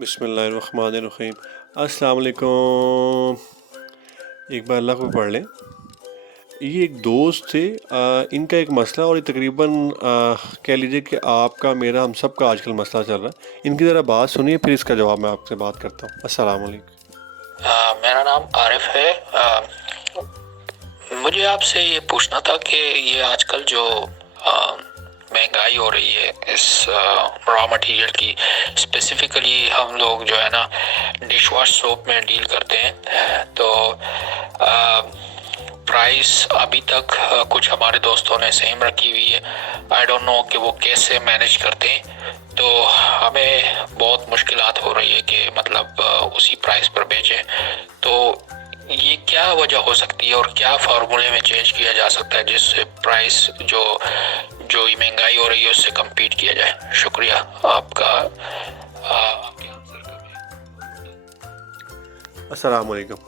बिस्मिल्लाहिर्रहमानिर्रहीम। अस्सलाम वालेकुम। एक बार अल्लाह को पढ़ लें। ये एक दोस्त थे, इनका एक मसला, और ये तकरीबन कह लीजिए कि आपका मेरा हम सब का आजकल मसला चल रहा है। इनकी ज़रा बात सुनिए, फिर इसका जवाब मैं आपसे बात करता हूँ। अस्सलाम वालेकुम। मेरा नाम आरिफ है। मुझे आपसे ये पूछना था कि ये आजकल जो महंगाई हो रही है इस रॉ मटेरियल की, स्पेसिफिकली हम लोग जो है ना डिश वॉश सोप में डील करते हैं, तो प्राइस अभी तक कुछ हमारे दोस्तों ने सेम रखी हुई है। आई डोंट नो कि वो कैसे मैनेज करते हैं, तो हमें बहुत मुश्किलात हो रही है कि मतलब उसी प्राइस पर बेचें। तो ये क्या वजह हो सकती है और क्या फार्मूले में चेंज किया जा सकता है जिससे प्राइस जो जो ये महंगाई हो रही है उससे कम्पीट किया जाए? शुक्रिया आपका। आपके आंसर का अस्सलाम वालेकुम।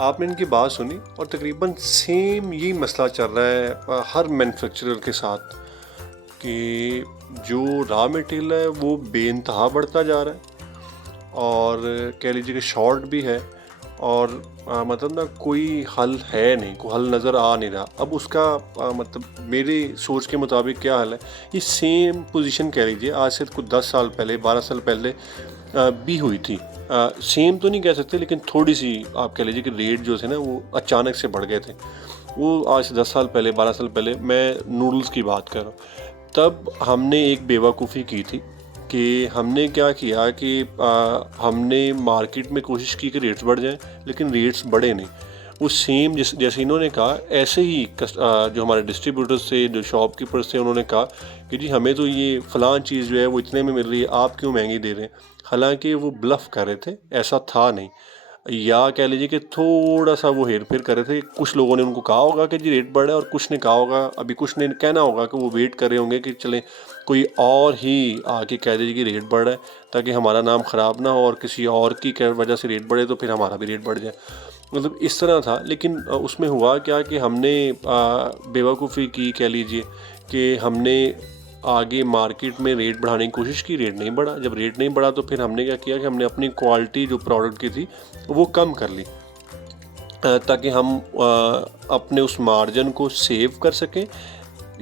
आपने इनकी बात सुनी, और तकरीबन सेम यही मसला चल रहा है हर मैन्युफैक्चरर के साथ कि जो रॉ मटेरियल है वो बेइंतहा बढ़ता जा रहा है, और कह लीजिए कि शॉर्ट भी है, और मतलब ना कोई हल है नहीं, कोई हल नज़र आ नहीं रहा। अब उसका मतलब मेरी सोच के मुताबिक क्या हल है, ये सेम पोजीशन कह लीजिए आज से कुछ 10 साल पहले 12 साल पहले भी हुई थी। सेम तो नहीं कह सकते, लेकिन थोड़ी सी आप कह लीजिए कि रेट जो थे ना वो अचानक से बढ़ गए थे। वो आज से 10 साल पहले 12 साल पहले मैं नूडल्स की बात कर रहा हूँ। तब हमने एक बेवकूफ़ी की थी कि हमने क्या किया कि हमने मार्केट में कोशिश की कि रेट्स बढ़ जाएं, लेकिन रेट्स बढ़े नहीं। वो सेम जैसे इन्होंने कहा, ऐसे ही जो हमारे डिस्ट्रीब्यूटर्स थे, जो शॉपकीपर्स थे, उन्होंने कहा कि जी हमें तो ये फ़लाँ चीज़ जो है वो इतने में मिल रही है, आप क्यों महंगी दे रहे हैं। हालांकि वो ब्लफ़ कर रहे थे, ऐसा था नहीं, या कह लीजिए कि थोड़ा सा वो हेर फेर कर रहे थे। कुछ लोगों ने उनको कहा होगा कि जी रेट बढ़ा है, और कुछ ने कहा होगा, अभी कुछ ने कहना होगा कि वो वेट कर रहे होंगे कि चलें कोई और ही आके कह दीजिए कि रेट बढ़ा है, ताकि हमारा नाम ख़राब ना हो और किसी और की वजह से रेट बढ़े तो फिर हमारा भी रेट बढ़ जाए। मतलब इस तरह था। लेकिन उसमें हुआ क्या कि हमने बेवकूफ़ी की, कह लीजिए कि हमने आगे मार्केट में रेट बढ़ाने की कोशिश की, रेट नहीं बढ़ा। जब रेट नहीं बढ़ा तो फिर हमने क्या किया कि हमने अपनी क्वालिटी जो प्रोडक्ट की थी वो कम कर ली, ताकि हम अपने उस मार्जिन को सेव कर सकें,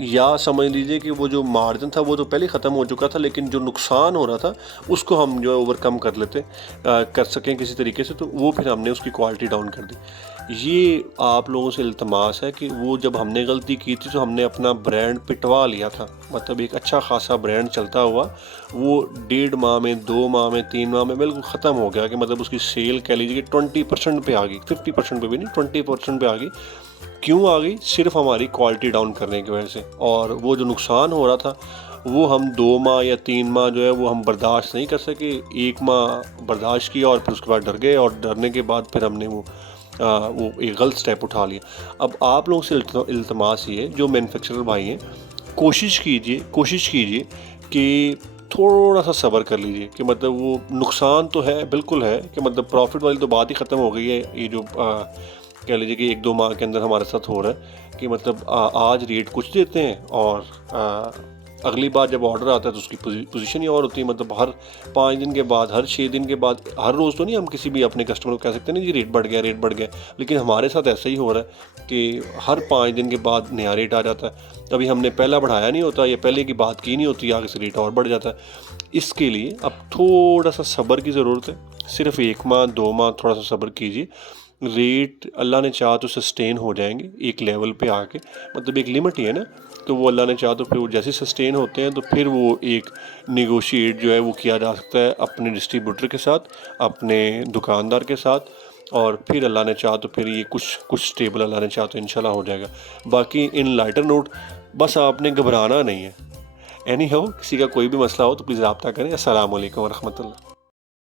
या समझ लीजिए कि वो जो मार्जिन था वो तो पहले ख़त्म हो चुका था, लेकिन जो नुकसान हो रहा था उसको हम जो है ओवरकम कर लेते कर सकें किसी तरीके से। तो वो फिर हमने उसकी क्वालिटी डाउन कर दी। ये आप लोगों से इल्तमास है कि वो जब हमने गलती की थी तो हमने अपना ब्रांड पिटवा लिया था। मतलब एक अच्छा खासा ब्रांड चलता हुआ वो 1.5 माह में, 2 माह में, 3 माह में बिल्कुल ख़त्म हो गया, कि मतलब उसकी सेल कह लीजिए कि 20% पे आ गई, 50% पे भी नहीं, 20% पे आ गई। क्यों आ गई? सिर्फ हमारी क्वालिटी डाउन करने की वजह से। और वो जो नुकसान हो रहा था वो हम 2 माह या 3 माह जो है वो हम बर्दाश्त नहीं कर सके। 1 माह बर्दाश्त किया और फिर उसके बाद डर गए, और डरने के बाद फिर हमने वो एक गलत स्टेप उठा लिया। अब आप लोगों से इल्तमास ये, जो मैन्युफैक्चरर भाई हैं, कोशिश कीजिए कि थोड़ा सा सब्र कर लीजिए। कि मतलब वो नुकसान तो है, बिल्कुल है, कि मतलब प्रॉफिट वाली तो बात ही ख़त्म हो गई है। ये जो कह लीजिए कि 1-2 माह के अंदर हमारे साथ हो रहा है कि मतलब आज रेट कुछ देते हैं, और अगली बार जब ऑर्डर आता है तो उसकी पोजीशन ही और होती है। मतलब हर 5 दिन के बाद, हर 6 दिन के बाद, हर रोज़ तो नहीं हम किसी भी अपने कस्टमर को कह सकते नहीं जी रेट बढ़ गया। लेकिन हमारे साथ ऐसा ही हो रहा है कि हर 5 दिन के बाद नया रेट आ जाता है। अभी हमने पहला बढ़ाया नहीं होता या पहले की बात की नहीं होती, आगे से रेट और बढ़ जाता है। इसके लिए अब थोड़ा सा सब्र की ज़रूरत है। सिर्फ 1 माह 2 माह थोड़ा सा सब्र कीजिए। रेट अल्लाह ने चाहा तो सस्टेन हो जाएंगे एक लेवल पे आके। मतलब एक लिमिट ही है ना, तो वो अल्लाह ने चाहा तो फिर वो जैसे सस्टेन होते हैं तो फिर वो एक निगोशिएट जो है वो किया जा सकता है अपने डिस्ट्रीब्यूटर के साथ, अपने दुकानदार के साथ, और फिर अल्लाह ने चाहा तो फिर ये कुछ स्टेबल अल्लाह ने चाहा तो इंशाल्लाह हो जाएगा। बाकी इन लाइटर नोट, बस आपने घबराना नहीं है। एनी हो, किसी का कोई भी मसला हो तो प्लीज़ रब्ता करें। अस्सलाम वालेकुम वरहमतुल्लाह।